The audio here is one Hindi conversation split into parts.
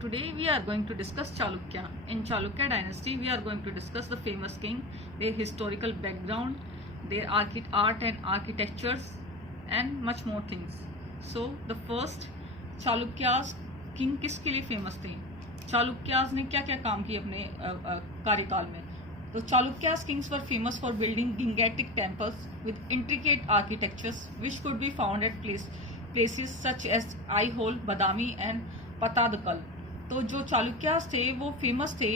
today we are going to discuss Chalukya. In Chalukya dynasty, we are going to discuss the famous king, their historical background, their art and architectures, and much more things. So the first, Chalukyas king किसके लिए फेमस थे? चालुक्यास ने क्या क्या काम किए अपने कार्यकाल में? तो Chalukyas kings were famous for building gigantic temples with intricate architectures which could be found at places such as Aihole, Badami and Patadakal. तो जो चालुक्यास थे वो फेमस थे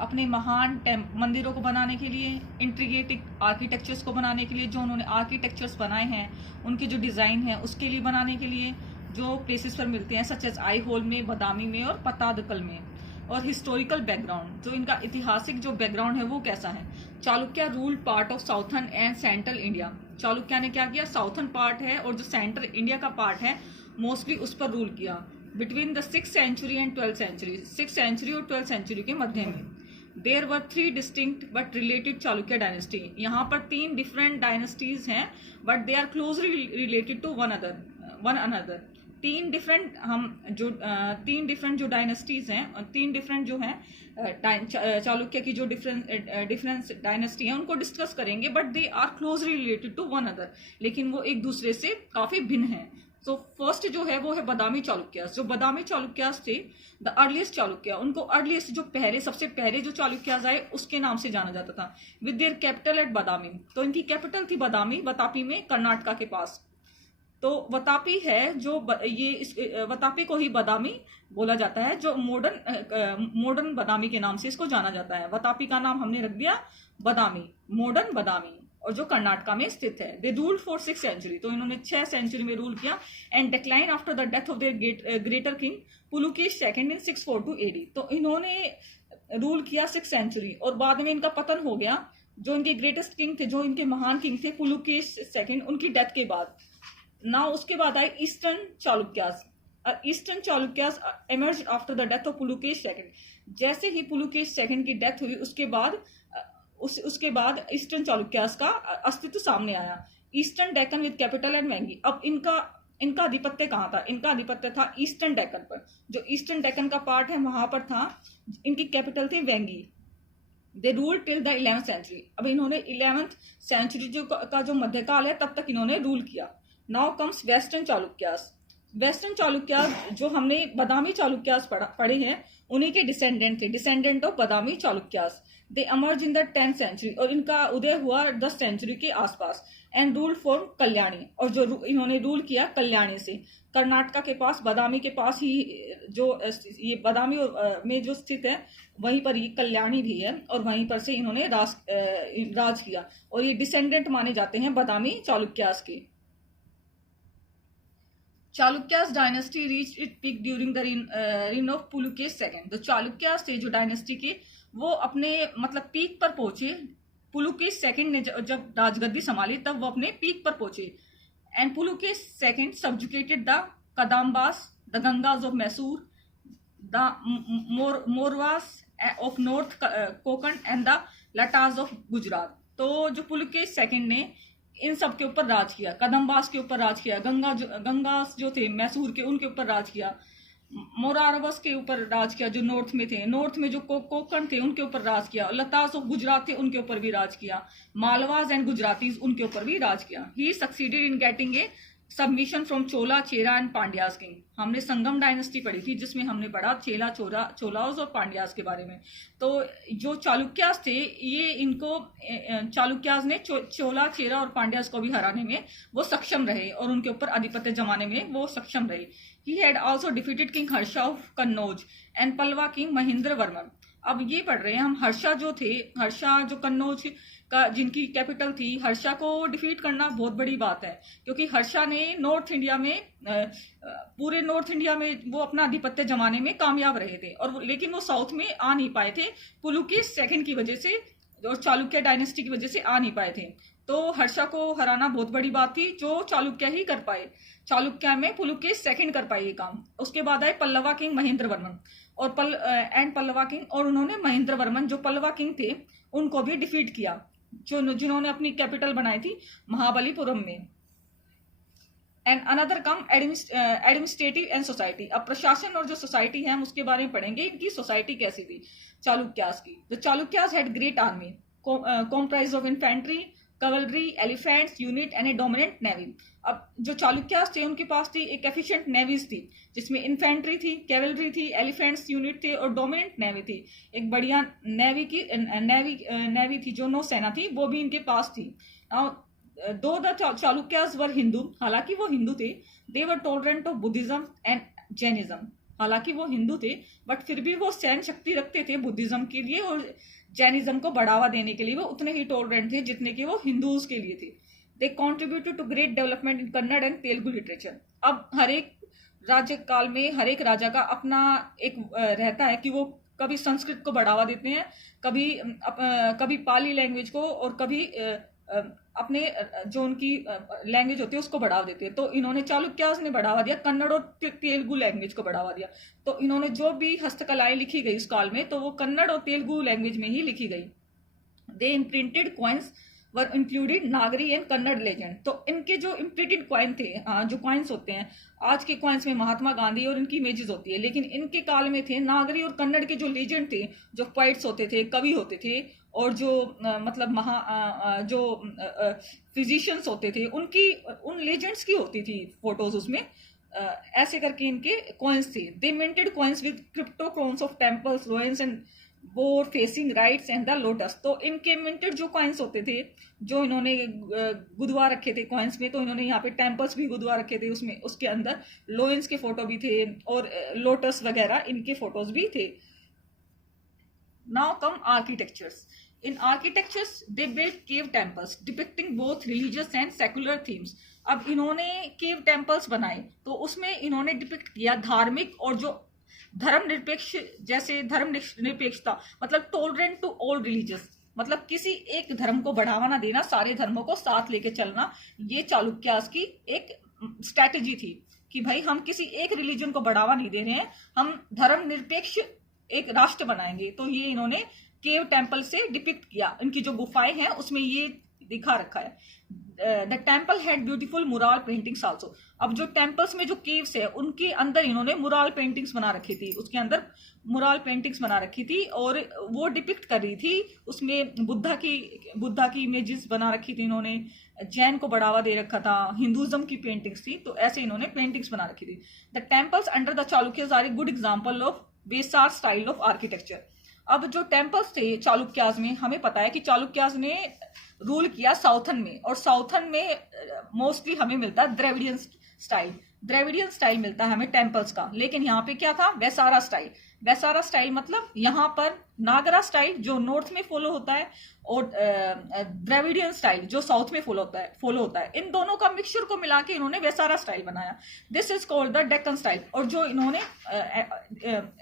अपने महान मंदिरों को बनाने के लिए, इंट्रीगेटिक आर्किटेक्चर्स को बनाने के लिए, जो उन्होंने आर्किटेक्चर्स बनाए हैं उनके जो डिज़ाइन है उसके लिए बनाने के लिए, जो प्लेसेस पर मिलते हैं सच एज आई होल में, बदामी में और पतादकल में. और हिस्टोरिकल बैकग्राउंड, जो इनका ऐतिहासिक जो बैकग्राउंड है वो कैसा है? Chalukya rule part of southern and central India. Chalukya ने क्या किया? साउथर्न पार्ट है और जो सेंट्रल इंडिया का पार्ट है मोस्टली उस पर रूल किया between the 6th century and 12th century. 6th century और 12th सेंचुरी के मध्य में. There were 3 distinct but related Chalukya dynasty. यहाँ पर 3 डिफरेंट डायनेस्टीज हैं but they are closely related to one another. तीन डिफरेंट जो डायनेस्टीज हैं, 3 डिफरेंट जो हैं चालुक्य की जो डिफरेंस डायनेस्टी है उनको डिस्कस करेंगे but they are closely related to one other, लेकिन वो एक दूसरे से काफी भिन्न हैं. तो फर्स्ट जो है वो है बदामी चालुक्यास. जो बदामी चालुक्यास थे, द अर्लीस्ट चालुक्या, उनको अर्लीस्ट जो सबसे पहले जो चालुक्यास आए उसके नाम से जाना जाता था, विद देयर कैपिटल एट बदामी. तो इनकी कैपिटल थी बदामी, वतापी में, कर्नाटका के पास. तो वतापी है जो वतापी को ही बदामी बोला जाता है, जो मॉडर्न बदामी के नाम से इसको जाना जाता है. वतापी का नाम हमने रख दिया बदामी, मॉडर्न बदामी, और जो कर्नाटका में स्थित है. They ruled for 6th century. तो इन्होंने 6 सेंचुरी में रूल किया and decline after the death of their greater king Pulakeshin second in 642 AD. तो इन्होंने रूल किया 6th सेंचुरी और बाद में इनका पतन हो गया. जो इनके ग्रेटेस्ट किंग थे, जो इनके महान किंग थे पुलुकेश सेकंड, उनकी डेथ के बाद नाउ उसके बाद आए eastern Chalukyas. Eastern Chalukyas emerge after the death of Pulakeshin second. जैसे ही पुलुकेश सेकंड की डेथ हुई उसके बाद ईस्टर्न चालुक्यास का अस्तित्व सामने आया. Eastern Deccan with capital and Vengi. अब इनका आधिपत्य कहाँ था? इनका आधिपत्य था ईस्टर्न डेक्कन पर. जो ईस्टर्न डेक्कन का पार्ट है वहां पर था. इनकी कैपिटल थी Vengi. They rule till the 11th century. अब इन्होंने 11th सेंचुरी का जो मध्यकाल है तब तक इन्होंने रूल किया. Now comes western Chalukyas. Western Chalukyas जो हमने बदामी चालुक्यास पढ़े हैं उन्हीं के descendant of Badami Chalukyas. They emerge in the 10th century और इनका उदय हुआ 10th सेंचुरी के आसपास. एंड रूल फ्रॉम कल्याणी, और जो इन्होंने रूल किया कल्याणी से. कर्नाटका के पास, बदामी के पास ही, जो ये बदामी में जो स्थित है वहीं पर ही कल्याणी भी है और वहीं पर से इन्होंने राज किया और ये डिसेंडेंट माने जाते हैं बदामी चालुक्यास के. Chalukyas dynasty reach it peak during the reign of Pulakeshin second. तो चालुक्यास थे जो डायनेस्टी के, वो अपने पीक पर पहुंचे. पुलुकेश सेकंड ने जब राजगद्दी संभाली तब वो अपने पीक पर पहुंचे. And Pulakeshin second subjugated the Kadambas, the Gangas of Mysore, the Mauryas of north Konkan and the Latas of Gujarat. तो जो पुलुकेश सेकंड ने इन सब के ऊपर राज किया, कदम्बास के ऊपर राज किया, गंगास जो थे मैसूर के उनके ऊपर राज किया, मोरारवस के ऊपर राज किया जो नॉर्थ में थे, नॉर्थ में जो कोकण थे उनके ऊपर राज किया, लतास ऑफ गुजरात थे उनके ऊपर भी राज किया, मालवास एंड गुजरातीज उनके ऊपर भी राज किया. He succeeded in getting a submission from Chola, Chera and Pandyas king. हमने संगम डायनेस्टी पढ़ी थी जिसमें हमने पढ़ा चोलास और पांड्यास के बारे में. तो जो चालुक्यास थे ये इनको चालुक्यास ने चोला, चेरा और पांड्यास को भी हराने में वो सक्षम रहे और उनके ऊपर आधिपत्य जमाने में वो सक्षम रहे. He had also defeated king Harsha of Kannauj and Pallava king Mahendra Varman. अब ये पढ़ रहे हैं हम हर्षा जो कन्नौज का जिनकी कैपिटल थी, हर्षा को डिफीट करना बहुत बड़ी बात है क्योंकि हर्षा ने पूरे नॉर्थ इंडिया में वो अपना आधिपत्य जमाने में कामयाब रहे थे और लेकिन वो साउथ में आ नहीं पाए थे पुलुकेश सेकंड की वजह से और चालुक्य डायनेस्टी की वजह से आ नहीं पाए थे. तो हर्षा को हराना बहुत बड़ी बात थी जो चालुक्य ही कर पाए. चालुक्य में पुलुकेश सेकंड कर पाए ये काम. उसके बाद आए पल्लवा किंग महेंद्र वर्मन और पल्लवा किंग, और उन्होंने महेंद्र वर्मन जो पल्लवा किंग थे उनको भी डिफीट किया जिन्होंने अपनी कैपिटल बनाई थी महाबलीपुरम में. And another come administrative and society. अब प्रशासन और जो सोसाइटी है हम उसके बारे में पढ़ेंगे, इनकी सोसाइटी कैसी थी चालुक्यास की। The Chalukyas had great army comprised of infantry, cavalry, elephants, unit and a dominant navy। अब जो चालुक्यास थे उनके पास थी एक एफिशिएंट नेवीज थी जिसमें इन्फेंट्री थी, कैवलरी थी, एलिफेंट्स यूनिट थे और डोमिनेंट नेवी थी। एक बढ़िया नेवी थी जो नौसेना थी वो भी इनके पास थी। दो द चालुक्यास वर हिंदू, हालांकि वो हिंदू थे। They were tolerant of Buddhism and Jainism, हालांकि वो हिंदू थे बट फिर भी वो सहन शक्ति रखते थे बुद्धिज्म के लिए और जैनिज्म को बढ़ावा देने के लिए वो उतने ही टॉलरेंट थे जितने कि वो हिंदूज के लिए थे। They contributed to great development in Kannada and Telugu literature. अब हर एक राज्य काल में हर एक राजा का अपना एक रहता है कि वो कभी संस्कृत को बढ़ावा देते हैं, कभी पाली लैंग्वेज को और कभी अपने जो उनकी लैंग्वेज होती है उसको बढ़ावा देते हैं। तो इन्होंने चालुक्यास ने बढ़ावा दिया कन्नड़ और तेलुगु लैंग्वेज को बढ़ावा दिया। तो इन्होंने जो भी हस्तकलाएं लिखी गई उस काल में तो वो कन्नड़ और तेलुगु लैंग्वेज में ही लिखी गई। They imprinted coins were included Nagari and Kannada legend. तो इनके जो इम्प्रिंटेड कॉइन थे, जो कॉइन्स होते हैं, आज के कॉइन्स में महात्मा गांधी और इनकी इमेजेस होती है, लेकिन इनके काल में थे नागरी और कन्नड़ के जो लेजेंड थे, जो पोइट्स होते थे, कवि होते थे और जो मतलब जो फिजिशियंस होते थे उनकी उन लेजेंड्स की होती थी फोटोज उसमें। ऐसे करके इनके कॉइन्स थे। दे मिंटेड कॉइन्स विद क्रिप्टोक्रोन्स of temples, ruins and boar facing rights and the lotus. तो इनके मिंटेड जो कॉइन्स होते थे जो इन्होंने गुदवा रखे थे कॉइन्स में, तो इन्होंने यहाँ पे टेम्पल्स भी गुदवा रखे थे, उसमें उसके अंदर लोइंस के फोटो भी थे और लोटस वगैरह इनके फोटोज भी थे। Now come architectures. In architectures, they built cave temples depicting both religious and secular themes। अब इन्होंने केव टेम्पल्स बनाए तो उसमें इन्होंने डिपिक्ट किया धार्मिक और जो धर्मनिरपेक्ष, जैसे धर्मनिरपेक्षता मतलब टॉलरेंट टू ऑल रिलीजियस, मतलब किसी एक धर्म को बढ़ावा ना देना, सारे धर्मों को साथ लेके चलना। ये चालुक्यास की एक स्ट्रैटेजी थी कि भाई हम किसी एक रिलीजन को बढ़ावा नहीं दे रहे हैं, हम धर्मनिरपेक्ष एक राष्ट्र बनाएंगे। तो ये इन्होंने केव टेम्पल से डिपिक्ट किया। इनकी जो गुफाएं हैं उसमें ये दिखा रखा है। The temple had beautiful mural paintings also. अब जो टेम्पल्स में जो केव्स है उनके अंदर इन्होंने मुराल पेंटिंग्स बना रखी थी, उसके अंदर मुराल पेंटिंग्स बना रखी थी और वो डिपिक्ट कर रही थी, उसमें बुद्धा की इमेजेस बना रखी थी इन्होंने, जैन को बढ़ावा दे रखा था, हिंदुज्म की पेंटिंग्स थी, तो ऐसे इन्होंने पेंटिंग्स बना रखी थी। The temples under the Chalukyas are a good example of Vesara style of architecture. अब जो टेम्पल्स थे चालुक्यास में, हमें पता है कि चालुक्यास ने रूल किया साउथन में, और साउथन में मोस्टली हमें मिलता है द्रविडियन स्टाइल मिलता है हमें टेम्पल्स का। लेकिन यहाँ पे क्या था, वैसारा स्टाइल मतलब यहाँ पर नागरा स्टाइल जो नॉर्थ में फॉलो होता है और द्रविडियन स्टाइल जो साउथ में फॉलो होता है। इन दोनों का मिक्सचर को मिला के इन्होंने वैसारा स्टाइल बनाया। This is called the Deccan style. और जो इन्होंने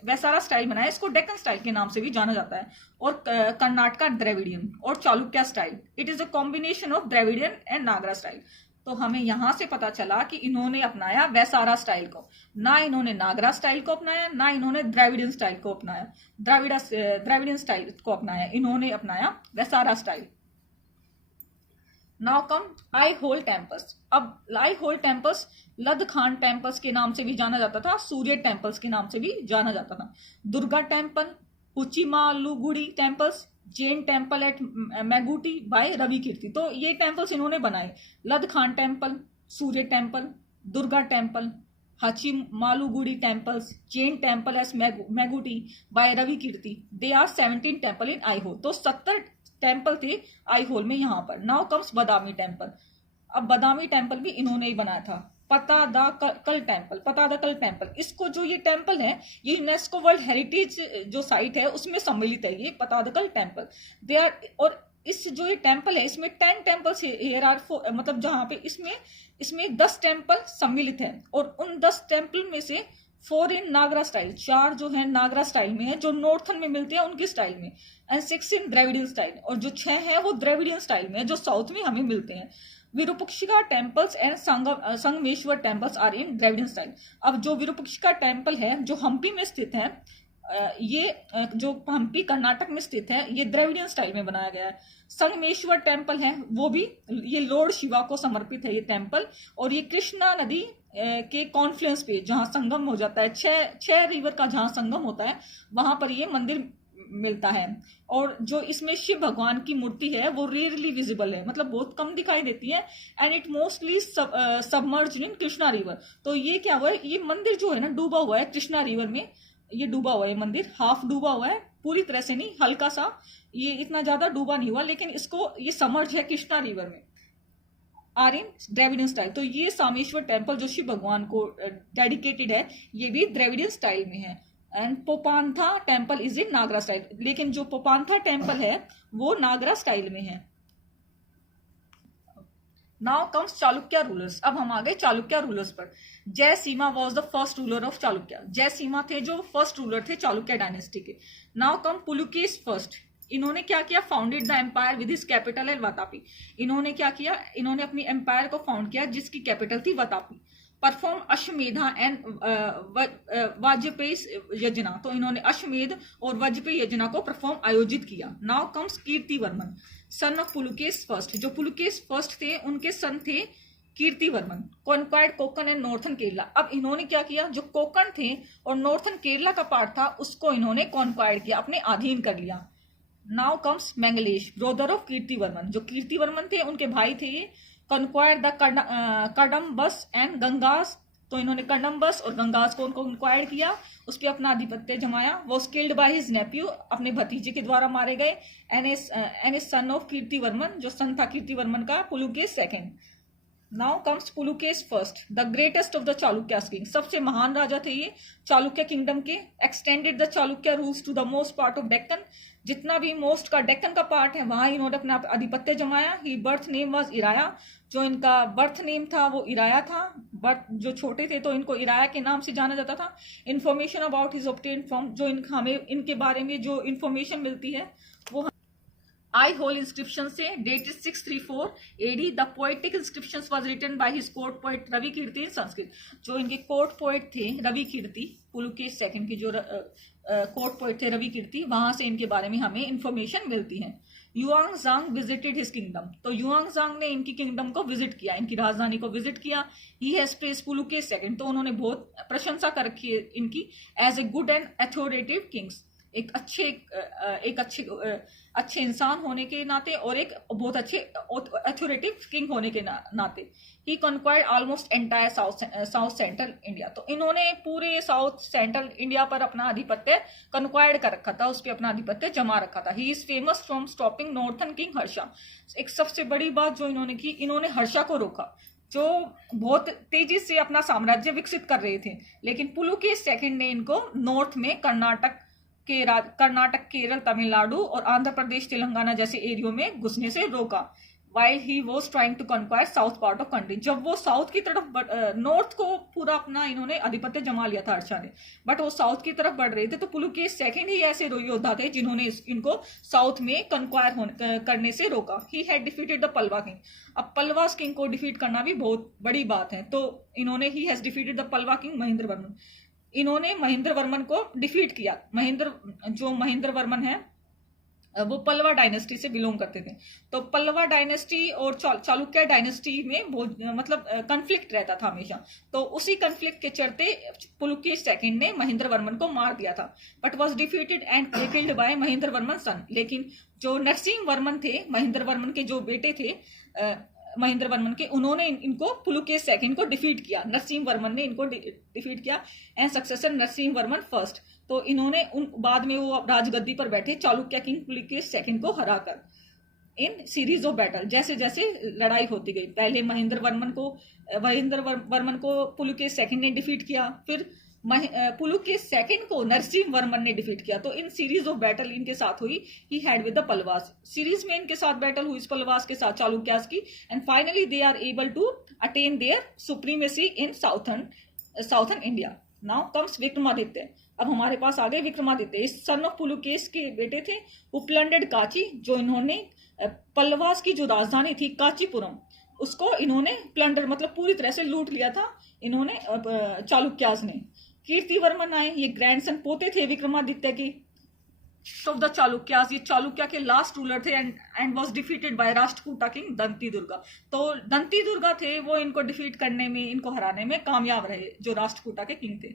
वैसारा स्टाइल बनाया इसको डेक्कन स्टाइल के नाम से भी जाना जाता है। और कर्नाटका द्रविडियन और Chalukya style, it is a combination of Dravidian and Nagara style. तो हमें यहां से पता चला कि इन्होंने अपनाया वैसारा स्टाइल को, ना इन्होंने नागरा स्टाइल को अपनाया, ना इन्होंने द्रविडियन स्टाइल को अपनाया, द्रविडियन स्टाइल को अपनाया, इन्होंने अपनाया Vesara style. Now come Aihole temples. अब आई-होल टेम्पल्स लदखान टेम्पल्स के नाम से भी जाना जाता था, सूर्य टेम्पल्स के नाम से भी जाना जाता था। Durga temple, Huchimalligudi temples, Jain temple at Meguti by Ravi Kirti. तो ये टेम्पल्स इन्होंने बनाए, Ladkhan temple, Surya temple, Durga temple, Huchimalligudi temples, Jain temple as Meguti by Ravi Kirti. They are 17 temple in Aihole. तो 70 टेम्पल थे आई-होल में यहाँ पर। Now comes Badami temple. अब बदामी टेम्पल भी इन्होंने ही बनाया था। पतादकल टेम्पल, इसको जो ये टेम्पल है ये यूनेस्को वर्ल्ड हेरिटेज जो साइट है उसमें सम्मिलित है ये पतादकल टेम्पल। दे आर, और इस जो ये टेम्पल है इसमें 10 टेम्पल्स हियर आर, मतलब जहाँ पे इसमें 10 टेम्पल सम्मिलित है और उन 10 टेम्पल में से 4 इन नागरा स्टाइल, 4 जो है नागरा स्टाइल में है जो नॉर्थन में मिलते हैं उनकी स्टाइल में, एंड 6 इन द्रविडियन स्टाइल, और जो 6 है वो द्रविडियन स्टाइल में है जो साउथ में हमें मिलते हैं। Virupaksha temples and Sangameshwara temples are in Dravidian style. अब जो विरूपाक्षिका टेम्पल है जो हम्पी में स्थित है जो हम्पी कर्नाटक में स्थित है, ये द्रविडियन स्टाइल में बनाया गया है। संगमेश्वर टेम्पल है, वो भी ये लॉर्ड शिवा को समर्पित है ये टेम्पल, और ये कृष्णा नदी के कॉन्फ्लुएंस पे जहां संगम हो जाता है, छह रिवर का जहां संगम होता है, वहां पर ये मंदिर मिलता है। और जो इसमें शिव भगवान की मूर्ति है वो रेयरली विजिबल है, मतलब बहुत कम दिखाई देती है, and it mostly submerged in Krishna river. तो ये क्या हुआ है, ये मंदिर जो है ना डूबा हुआ है कृष्णा रिवर में, ये डूबा हुआ है मंदिर, हाफ डूबा हुआ है, पूरी तरह से नहीं, हल्का सा, ये इतना ज्यादा डूबा नहीं हुआ, लेकिन इसको ये समर्ज है कृष्णा रिवर में, आर इन द्रविडियन स्टाइल। तो ये सामेश्वर टेम्पल जो शिव भगवान को डेडिकेटेड है, ये भी द्रविडियन स्टाइल में है। And Papanatha temple is in Nagara style, लेकिन जो पोपांथा टेम्पल है वो नागरा स्टाइल में है। Now comes Chalukya rulers. अब हम आ गए चालुक्य रूलर्स पर। Jayasimha was the first ruler of Chalukya. Jayasimha थे जो फर्स्ट रूलर थे चालुक्य डायनेस्टी के। Now come Pulakeshin first. इन्होंने क्या किया, founded the empire with his capital at Vatapi. इन्होंने क्या किया, इन्होंने अपनी एम्पायर को फाउंड किया जिसकी कैपिटल थी वातापी। परफॉर्म अश्वमेधा एंड वाजपेयी यजना। तो इन्होंने अश्वमेध और वाजपेयी यजना को परफॉर्म आयोजित किया। Now comes Kirtivarman son of Pulakeshin first. जो पुलुकेश फर्स्ट थे उनके सन थे Kirtivarman. Conquered Konkan and northern Kerala. अब इन्होंने क्या किया, जो कोकन थे और नॉर्थन केरला का पार्ट था उसको इन्होंने कॉन्क्वायर्ड किया, अपने अधीन कर लिया। Now comes Mangalesh brother of Kirtivarman. जो कीर्तिवर्मन थे उनके भाई थे ये। Conquered the Kadambas and Gangas. तो इन्होंने कडम्बस और गंगास को उनको कॉन्क्वायर किया, उस पर अपना आधिपत्य जमाया। वो स्किल्ड बाय हिज नेफ्यू, अपने भतीजे के द्वारा मारे गए। And his son of Kirtivarman, जो सन था कीर्तिवर्मन का, Pulakeshin second. Now comes Pulakeshin first, the greatest of the Chalukya king. सबसे महान राजा थे ये चालुक्य किंगडम के। Extended the Chalukya rules to the most part of Deccan. जितना भी मोस्ट का डेक्कन का पार्ट है वहां इन्होंने अपना आधिपत्य जमाया। ही बर्थ नेम वाज इराया। जो इनका बर्थ नेम था वो इराया था। बर्थ जो छोटे थे तो इनको इराया के नाम से जाना जाता था। Information about his obtain from, जो हमें इनके बारे में जो इन्फॉर्मेशन मिलती है वो आई होल इंस्क्रिप्शन से। Dated 634 AD। The poetic inscription was written by his court poet Ravi Kirti in Sanskrit. जो इनके कोर्ट पोएट थे रवि कीर्ति, पुलुकेश सेकंड के जो कोर्ट पोएट थे रवि कीर्ति, वहां से इनके बारे में हमें इंफॉर्मेशन मिलती है। युआंग जांग विजिटेड हिज किंगडम। तो युआंग जांग ने इनकी किंगडम को विजिट किया, इनकी राजधानी को विजिट किया। He has praise Pulakeshin second. तो उन्होंने बहुत प्रशंसा कर रखी है इनकी, as a good and authoritative kings. एक अच्छे इंसान होने के नाते और एक बहुत अच्छे अथॉरिटेटिव किंग होने के नाते। He conquered almost entire south central India. तो इन्होंने पूरे साउथ सेंट्रल इंडिया पर अपना आधिपत्य कॉन्क्वायर्ड कर रखा था, उस पर अपना आधिपत्य जमा रखा था। He is famous from stopping northern king Harsha. एक सबसे बड़ी बात जो इन्होंने की, इन्होंने हर्षा को रोका जो बहुत तेजी से अपना साम्राज्य विकसित कर रहे थे। लेकिन पुलुकेश सेकंड ने इनको नॉर्थ में कर्नाटक, केरल, तमिलनाडु और आंध्र प्रदेश, तेलंगाना जैसे एरियो में घुसने से रोका। While he was trying to conquer south part of country. जब वो साउथ की तरफ नॉर्थ को पूरा अपना इन्होंने आधिपत्य जमा लिया था हर्षा ने, बट वो साउथ की तरफ बढ़ रहे थे। तो पुलुकेश सेकंड ही ऐसे योद्धा थे जिन्होंने इनको साउथ में कॉन्क्वायर करने से रोका। He had defeated the Pallava king. अब पल्वास किंग को डिफीट करना भी बहुत बड़ी बात है, तो इन्होंने he has defeated the Pallava king Mahendra Varman. इन्होंने महेंद्र वर्मन को डिफीट किया। महेंद्र वर्मन है वो पल्लवा डायनेस्टी से बिलोंग करते थे। तो पल्लवा डायनेस्टी और चालुक्य डायनेस्टी में बहुत मतलब कन्फ्लिक्ट रहता था हमेशा। तो उसी कन्फ्लिक्ट के चलते पुलुकेश सेकंड ने महेंद्र वर्मन को मार दिया था, but was defeated and killed by Mahendra Varman son. लेकिन जो नरसिंह वर्मन थे, महेंद्र वर्मन के जो बेटे थे महेंद्र वर्मन के, उन्होंने इनको पुलुकेश सेकंड को डिफीट किया। नरसिंह वर्मन ने इनको डिफीट किया and successor Narasimha Varman first. तो इन्होंने बाद में वो राजगद्दी पर बैठे चालुक्य किंग पुलुकेश सेकंड को हराकर इन सीरीज ऑफ बैटल। जैसे जैसे लड़ाई होती गई, पहले महेंद्र वर्मन को पुलुकेश सेकंड ने डिफीट किया, फिर पुलुकेश सेकंड को नरसिंह वर्मन ने डिफीट किया। तो इन सीरीज ऑफ बैटल इनके साथ हुई। He had with the Pallavas. Series में इनके साथ बैटल हुई पल्वास के साथ चालुक्यास की, and finally they are able to attain their supremacy in southern India. Now comes Vikramaditya. अब हमारे पास आ गए विक्रमादित्य। इस सन ऑफ पुलुकेश के बेटे थे। वो प्लंडेड काची, जो इन्होंने पल्वास की जो राजधानी थी कांचीपुरम, उसको इन्होंने प्लंडर मतलब पूरी तरह से लूट लिया था इन्होंने चालुक्यास ने। कीर्तिवर्मन आए, ये ग्रैंडसन पोते थे विक्रमादित्य के ऑफ द चालुक्यास, ये चालुक्य के लास्ट रूलर थे and was defeated by Rashtrakuta king Danti Durga. तो दंती दुर्गा थे वो इनको डिफीट करने में, इनको हराने में कामयाब रहे, जो राष्ट्रकूटा के किंग थे।